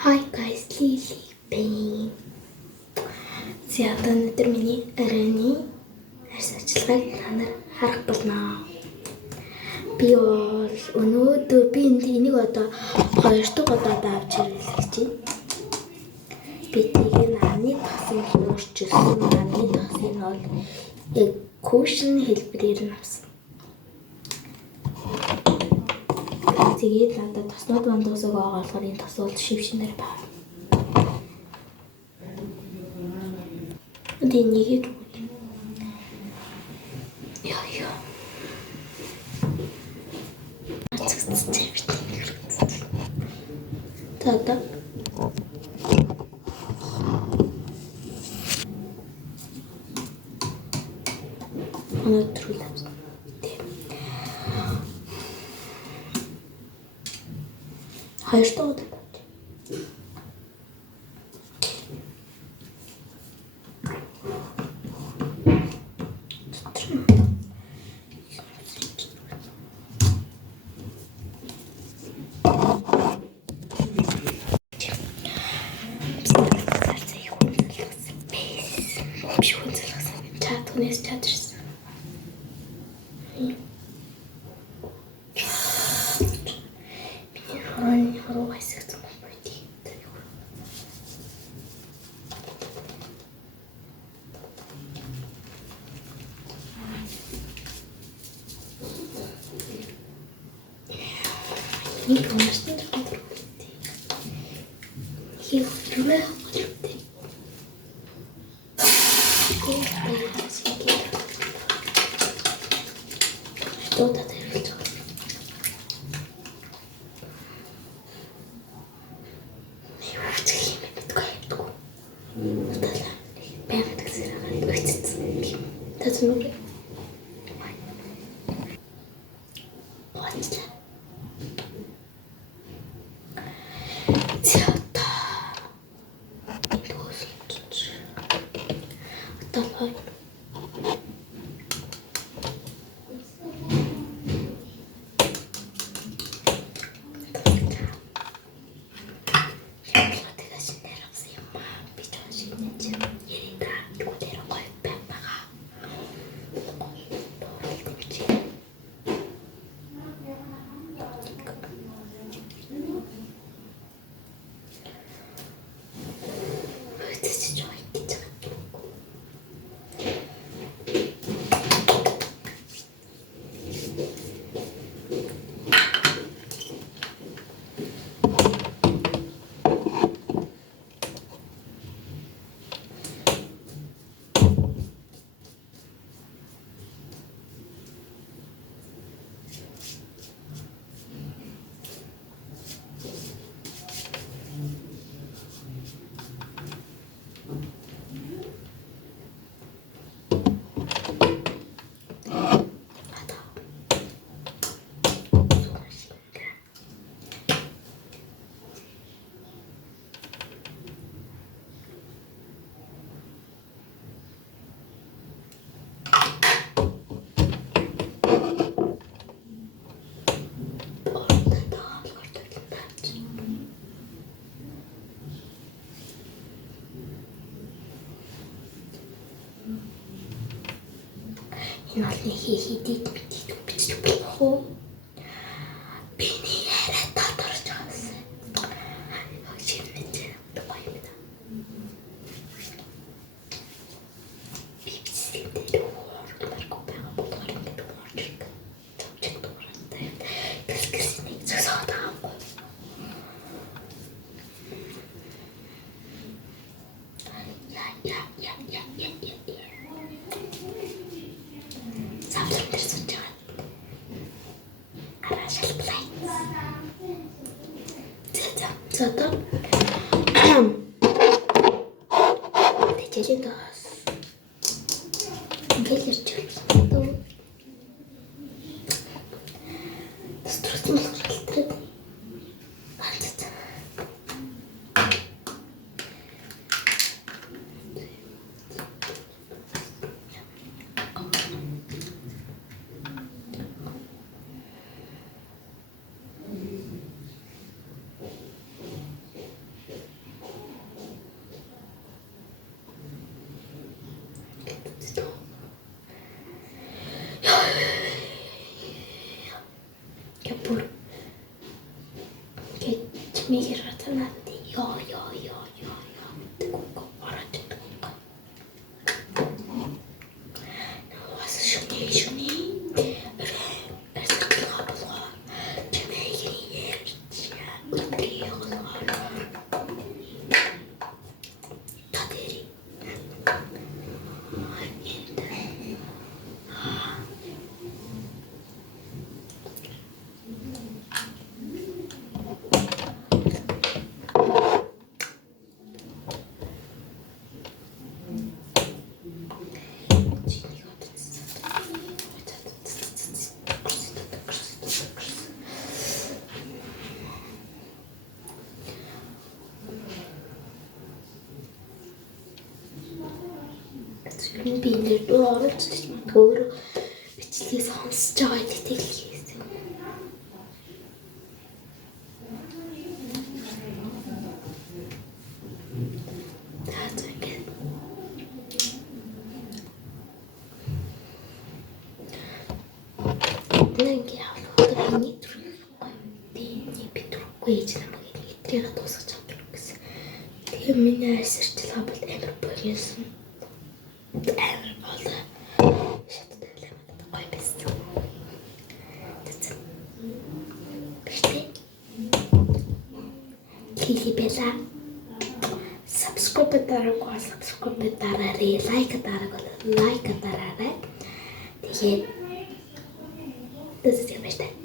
Hi guys, Lily Bane. За одоо өнөөдөр миний оройны арьс ажиллагааг та нар харах болно. Би бол өнөөдөр энийг одоо 2 дахь удаа авч ирэх гэж байна. Би тэгээ наны тасыг өөрчилсөн. Наны тасыг бол яг кушн хэлбэрээр нь авсан. Тэгээд надад тоснууд бандусаг оголохоор энэ тос бол шившнээр байна. 근데 이게 야야 진짜 재밌다. 다다 하나 들어올라. Hayır da o da. Нээс чадчихсан. Миний хороо хайсагцсан юм байна. Нэг онцтой төрөлтэй. Хийг рүү хөдлөлтэй. Что это делать? Энэ олон хийдийд мэдээд бичиж болох уу? Биний яриа татарч байгаас. Хожим мэдээ гоё юм. Бичсэн дээр хоорлоо байгаа болохоор ингээд орж ирэх. Зөвчөг дуурайтай. Тэсгэснийг зөсөөд авахгүй. Я. Зато тэжээлийн даас ингээл ярьж байна. Стресс мэлхэлтрээд ганцтай. Мигэр танаад ёо тэггүй ороод идэх. Нас шүний арсалгаа болгоо чимээгийн ярьж үтгэёлоо тадэри би энэ дөрөв оролцож өөр бичлэгийг сонсож байгаа гэдэг хэлсэн. Нэг яах вэ? Миний би ээж намайг этрийг дуусгаж авдаг гэсэн. Тэгээ миний арсалчилгаа бол амар богиносон. Амар болоо. Шаттай лэмэд гой байсан. Тэцэн. Биштэй. Лили бела. Subscribe дараарай, лайк дараарай. Тэгээд this is your best.